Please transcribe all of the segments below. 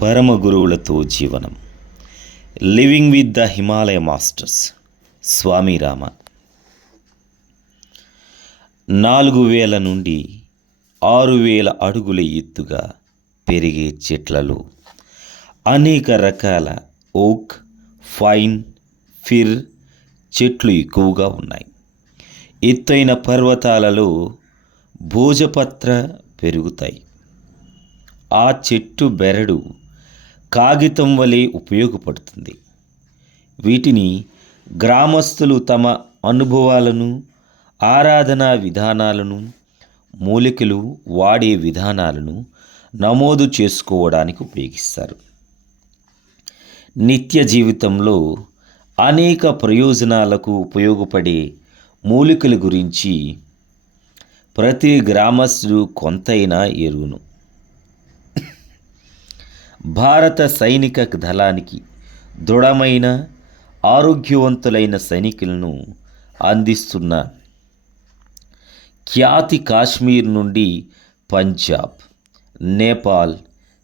పరమ గురువులతో జీవనం. Living with the Himalaya masters. Swami Rama. 4000 నుండి 6000 అడుగుల ఎత్తుగా పెరిగే చెట్లలో అనేక రకాల ఓక్, ఫైన్, ఫిర్ చెట్లు ఎక్కువగా ఉన్నాయి. ఎత్తైన పర్వతాలలో భోజపత్ర పెరుగుతాయి. ఆ చెట్టు బెరడు కాగితం వలె ఉపయోగపడుతుంది. వీటిని గ్రామస్తులు తమ అనుభవాలను, ఆరాధనా విధానాలను, మూలికలు వాడే విధానాలను నమోదు చేసుకోవడానికి ఉపయోగిస్తారు. నిత్య జీవితంలో అనేక ప్రయోజనాలకు ఉపయోగపడే మూలికల గురించి ప్రతి గ్రామస్తుడు కొంతైనా ఎరువును. భారత సైనిక దళానికి దృఢమైన, ఆరోగ్యవంతులైన సైనికులను అందిస్తున్న ఖ్యాతి కాశ్మీర్ నుండి పంజాబ్, నేపాల్,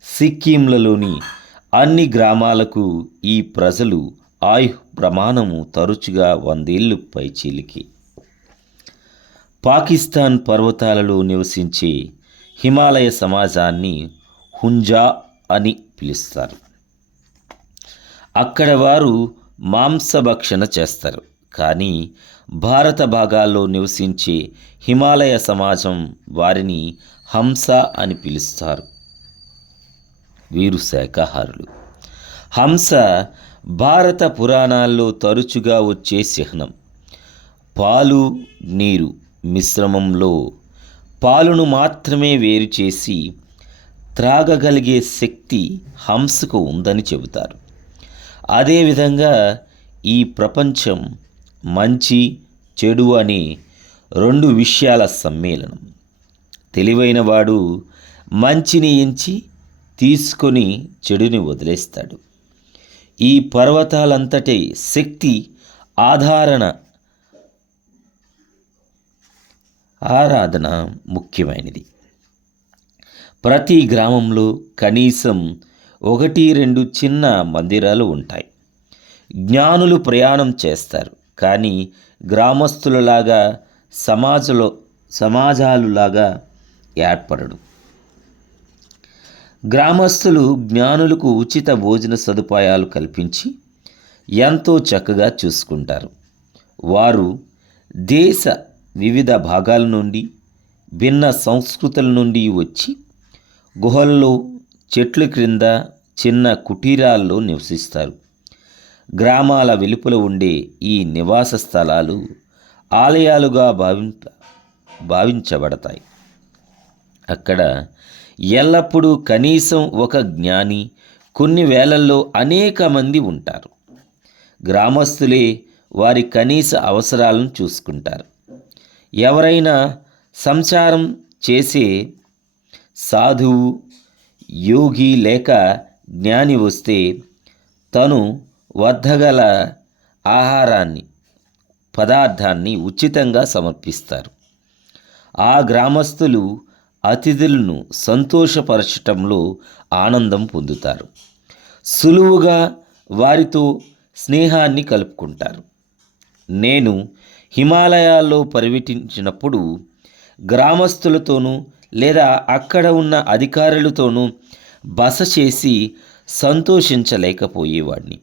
సిక్కింలలోని అన్ని గ్రామాలకు ఈ ప్రజలు ఆయు ప్రమాణము తరచుగా 100 ఏళ్ళు పైచిలికి. పాకిస్తాన్ పర్వతాలలో నివసించే హిమాలయ సమాజాన్ని హుంజా అని పిలుస్తారు. అక్కడ వారు మాంసభక్షణ చేస్తారు. కానీ భారత భాగాల్లో నివసించే హిమాలయ సమాజం వారిని హంస అని పిలుస్తారు. వీరు శాకాహారులు. హంస భారత పురాణాల్లో తరచుగా వచ్చే చిహ్నం. పాలు, నీరు మిశ్రమంలో పాలును మాత్రమే వేరు చేసి త్రాగగలిగే శక్తి హంసకు ఉందని చెబుతారు. అదేవిధంగా ఈ ప్రపంచం మంచి, చెడు అనే 2 విషయాల సమ్మేళనం. తెలివైనవాడు మంచిని ఎంచి తీసుకొని చెడుని వదిలేస్తాడు. ఈ పర్వతాలంతటి శక్తి ఆరాధన ముఖ్యమైనది. ప్రతి గ్రామంలో కనీసం 1-2 చిన్న మందిరాలు ఉంటాయి. జ్ఞానులు ప్రయాణం చేస్తారు, కానీ గ్రామస్తులలాగా సమాజాలులాగా ఏర్పడడు. గ్రామస్తులు జ్ఞానులకు ఉచిత భోజన సదుపాయాలు కల్పించి ఎంతో చక్కగా చూసుకుంటారు. వారు దేశ వివిధ భాగాల నుండి, భిన్న సంస్కృతుల నుండి వచ్చి గుహల్లో, చెట్ల క్రింద, చిన్న కుటీరాల్లో నివసిస్తారు. గ్రామాల వెలుపల ఉండే ఈ నివాస స్థలాలు ఆలయాలుగా భావించబడతాయి. అక్కడ ఎల్లప్పుడూ కనీసం ఒక జ్ఞాని, కొన్ని వేళల్లో అనేక మంది ఉంటారు. గ్రామస్తులే వారి కనీస అవసరాలను చూసుకుంటారు. ఎవరైనా సంచారం చేసే సాధువు, యోగి లేక జ్ఞాని వస్తే తను వద్దగల పదార్థాన్ని ఉచితంగా సమర్పిస్తారు. ఆ గ్రామస్తులు అతిథులను సంతోషపరచటంలో ఆనందం పొందుతారు. సులువుగా వారితో స్నేహాన్ని కలుపుకుంటారు. నేను హిమాలయాల్లో పర్యటించినప్పుడు గ్రామస్తులతోనూ లేదా అక్కడ ఉన్న అధికారులతోనూ బస చేసి సంతోషించలేకపోయేవాడిని.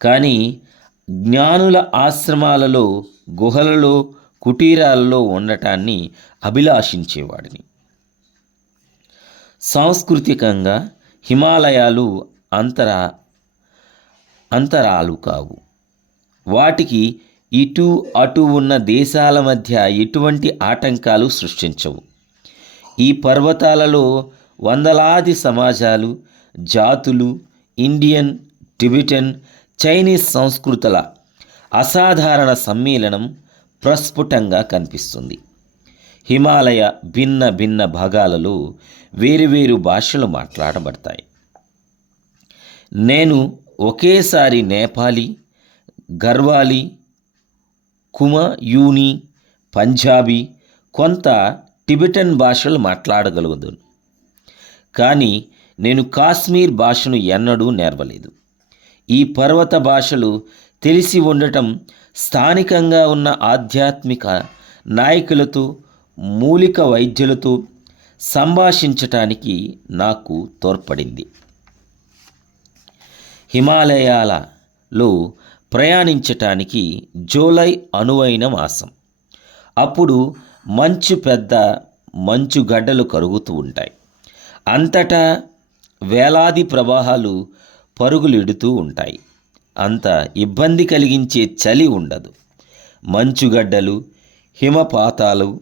కానీ జ్ఞానుల ఆశ్రమాలలో, గుహలలో, కుటీరాలలో ఉండటాన్ని అభిలాషించేవాడిని. సాంస్కృతికంగా హిమాలయాలు అంతరాలు కావు. వాటికి ఇటు అటు ఉన్న దేశాల మధ్య ఎటువంటి ఆటంకాలు సృష్టించవు. ఈ పర్వతాలలో వందలాది సమాజాలు, జాతులు, ఇండియన్, టిబెటన్, చైనీస్ సంస్కృతుల అసాధారణ సమ్మేళనం ప్రస్ఫుటంగా కనిపిస్తుంది. హిమాలయ భిన్న భిన్న భాగాలలో వేరువేరు భాషలు మాట్లాడబడతాయి. ఒకేసారి నేపాలీ, గర్వాలీ, కుమయూని, పంజాబీ, కొంత టిబెటన్ భాషలు మాట్లాడగలుగుతాను. కానీ నేను కాశ్మీర్ భాషను ఎన్నడూ నేర్వలేదు. ఈ పర్వత భాషలు తెలిసి ఉండటం స్థానికంగా ఉన్న ఆధ్యాత్మిక నాయకులతో, మూలిక వైద్యులతో సంభాషించటానికి నాకు తోడ్పడింది. హిమాలయాలలో ప్రయాణించటానికి జూలై అనువైన మాసం. అప్పుడు పెద్ద మంచు గడ్డలు కరుగుతూ ఉంటాయి. అంతటా వేలాది ప్రవాహాలు పరుగులెడుతూ ఉంటాయి. అంత ఇబ్బంది కలిగించే చలి ఉండదు. మంచుగడ్డలు, హిమపాతాలు,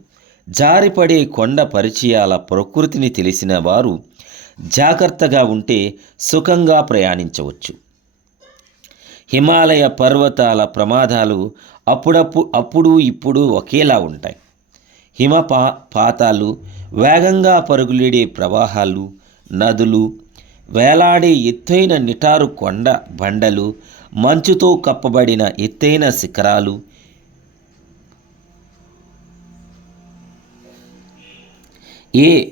జారిపడే కొండ పరిచయాల ప్రకృతిని తెలిసిన వారు జాగ్రత్తగా ఉంటే సుఖంగా ప్రయాణించవచ్చు. హిమాలయ పర్వతాల ప్రమాదాలు అప్పుడు ఇప్పుడు ఒకేలా ఉంటాయి. పాతాలు, వేగంగా పరుగులేడే ప్రవాహాలు, నదులు, వేలాడే ఎత్తైన నిటారు కొండ బండలు, మంచుతో కప్పబడిన ఎత్తైన శిఖరాలు, ఏ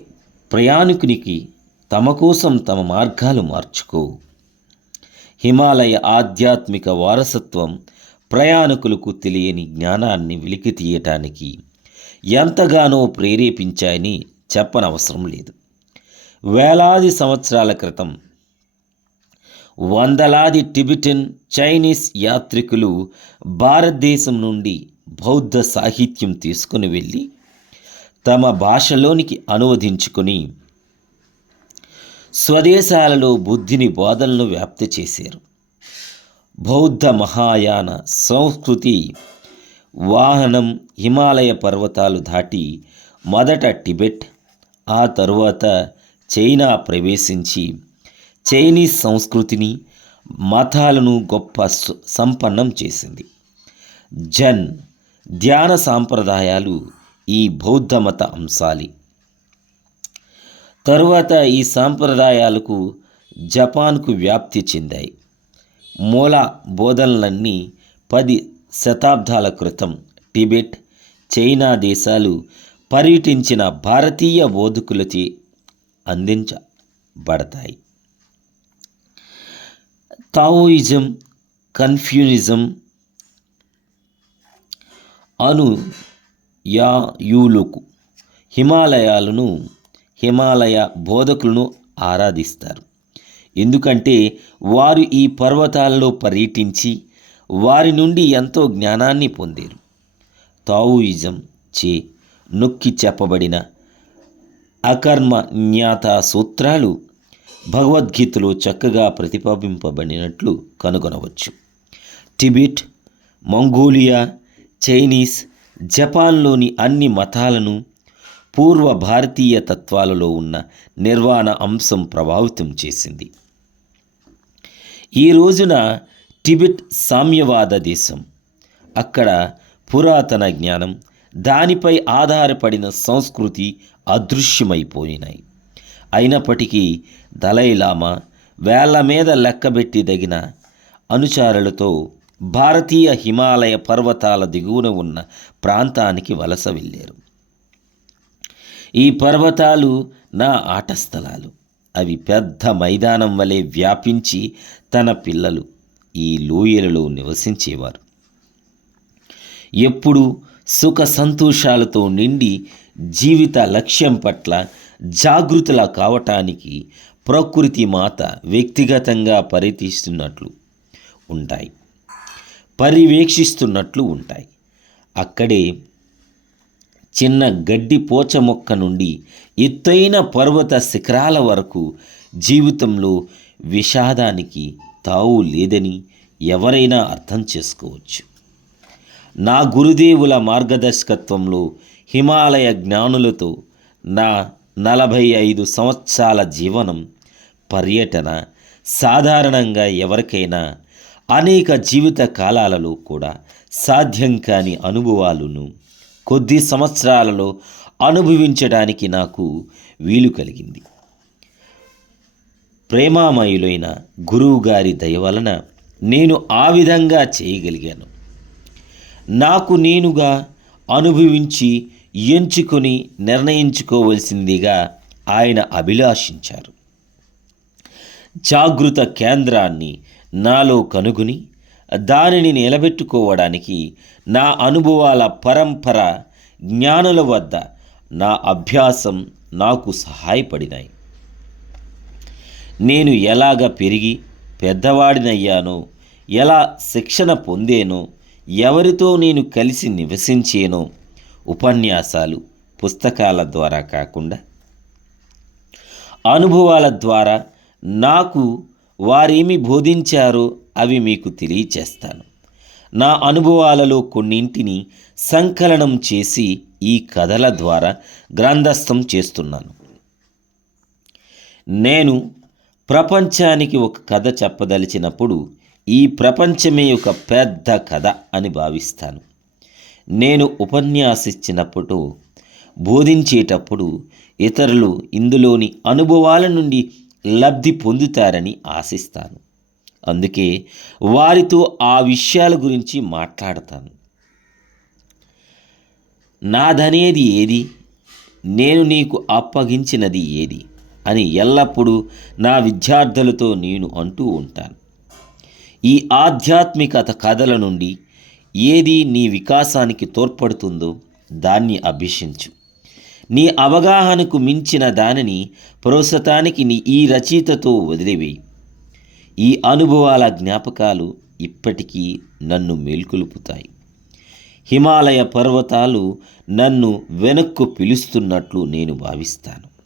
ప్రయాణికునికి తమ కోసం తమ మార్గాలు మార్చుకోవు. హిమాలయ ఆధ్యాత్మిక వారసత్వం ప్రయాణికులకు తెలియని జ్ఞానాన్ని వెలికి తీయటానికి ఎంతగానో ప్రేరేపించాయని చెప్పనవసరం లేదు. వేలాది సంవత్సరాల క్రితం వందలాది టిబెటన్, చైనీస్ యాత్రికులు భారతదేశం నుండి బౌద్ధ సాహిత్యం తీసుకుని వెళ్ళి తమ భాషలోనికి అనువదించుకొని స్వదేశాలలో బుద్ధిని బోధనలు వ్యాప్తి చేశారు. బౌద్ధ మహాయాన సంస్కృతి వాహనం హిమాలయ పర్వతాలు దాటి మొదట టిబెట్, ఆ తరువాత చైనా ప్రవేశించి చైనీస్ సంస్కృతిని, మతాలను గొప్ప సంపన్నం చేసింది. జన్, ధ్యాన సాంప్రదాయాలు ఈ బౌద్ధ మత అంశాలి. తరువాత ఈ సాంప్రదాయాలకు జపాన్కు వ్యాప్తి చెందాయి. మూల బోధనలన్నీ 10 శతాబ్దాల క్రితం టిబెట్, చైనా దేశాలు పర్యటించిన భారతీయ బోధకులచే అందించబడతాయి. తావోయిజం, కన్ఫ్యూనిజం అనుయాయులకు హిమాలయ బోధకులను ఆరాధిస్తారు. ఎందుకంటే వారు ఈ పర్వతాలలో పర్యటించి వారి నుండి ఎంతో జ్ఞానాన్ని పొందారు. తావోయిజం చే నొక్కి చెప్పబడిన అకర్మణ్యత సూత్రాలు భగవద్గీతలో చక్కగా ప్రతిపాదింపబడినట్లు కనుగొనవచ్చు. టిబెట్, మంగోలియా, చైనీస్, జపాన్లోని అన్ని మతాలను పూర్వ భారతీయ తత్వాలలో ఉన్న నిర్వాణ అంశం ప్రభావితం చేసింది. ఈ రోజున టిబెట్ సామ్యవాద దేశం. అక్కడ పురాతన జ్ఞానం, దానిపై ఆధారపడిన సంస్కృతి అదృశ్యమైపోయినాయి. అయినప్పటికీ దలైలామా వేళ్ల మీద లెక్కబెట్టిదగిన అనుచరులతో భారతీయ హిమాలయ పర్వతాల దిగువన ఉన్న ప్రాంతానికి వలస వెళ్ళారు. ఈ పర్వతాలు నా ఆట స్థలాలు. అవి పెద్ద మైదానం వలె వ్యాపించి తన పిల్లలు ఈ లోయలలో నివసించేవారు. ఎప్పుడు సుఖ సంతోషాలతో నిండి జీవిత లక్ష్యం పట్ల జాగృతుల కావటానికి ప్రకృతి మాత వ్యక్తిగతంగా పర్యవేక్షిస్తున్నట్లు ఉంటాయి. అక్కడే చిన్న గడ్డి పోచ మొక్క నుండి ఎత్తైన పర్వత శిఖరాల వరకు జీవితంలో విషాదానికి తావు లేదని ఎవరైనా అర్థం చేసుకోవచ్చు. నా గురుదేవుల మార్గదర్శకత్వంలో హిమాలయ జ్ఞానులతో నా 45 సంవత్సరాల జీవనం, పర్యటన సాధారణంగా ఎవరికైనా అనేక జీవిత కాలాలలో కూడా సాధ్యం కాని అనుభవాలను కొద్ది సంవత్సరాలలో అనుభవించడానికి నాకు వీలు కలిగింది. ప్రేమామయులైన గురువుగారి దయ వలన నేను ఆ విధంగా చేయగలిగాను. నాకు నేనుగా అనుభవించి ఎంచుకొని నిర్ణయించుకోవలసిందిగా ఆయన అభిలాషించారు. జాగృత కేంద్రాన్ని నాలో కనుగొని దానిని నిలబెట్టుకోవడానికి నా అనుభవాల పరంపర, జ్ఞానుల వద్ద నా అభ్యాసం నాకు సహాయపడినాయి. నేను ఎలాగ పెరిగి పెద్దవాడినయ్యానో, ఎలా శిక్షణ పొందేనో, ఎవరితో నేను కలిసి నివసించేనో ఉపన్యాసాలు, పుస్తకాల ద్వారా కాకుండా అనుభవాల ద్వారా నాకు వారేమి బోధించారో అవి మీకు తెలియచేస్తాను. నా అనుభవాలలో కొన్నింటిని సంకలనం చేసి ఈ కథల ద్వారా గ్రంథస్థం చేస్తున్నాను. నేను ప్రపంచానికి ఒక కథ చెప్పదలిచినప్పుడు ఈ ప్రపంచమే ఒక పెద్ద కథ అని భావిస్తాను. నేను ఉపన్యాసిస్తున్నప్పుడు, బోధించేటప్పుడు ఇతరులు ఇందులోని అనుభవాల నుండి లబ్ధి పొందుతారని ఆశిస్తాను. అందుకే వారితో ఆ విషయాల గురించి మాట్లాడతాను. నాదనేది ఏది, నేను నీకు అప్పగించినది ఏది అని ఎల్లప్పుడూ నా విద్యార్థులతో నేను అంటూ ఉంటాను. ఈ ఆధ్యాత్మికత కథల నుండి ఏది నీ వికాసానికి తోడ్పడుతుందో దాన్ని అభ్యసించు. నీ అవగాహనకు మించిన దానిని ప్రోత్సాహానికి ఈ రచయితతో వదిలివేయి. ఈ అనుభవాల జ్ఞాపకాలు ఇప్పటికీ నన్ను మేల్కొలుపుతాయి. హిమాలయ పర్వతాలు నన్ను వెనక్కు పిలుస్తున్నట్లు నేను భావిస్తాను.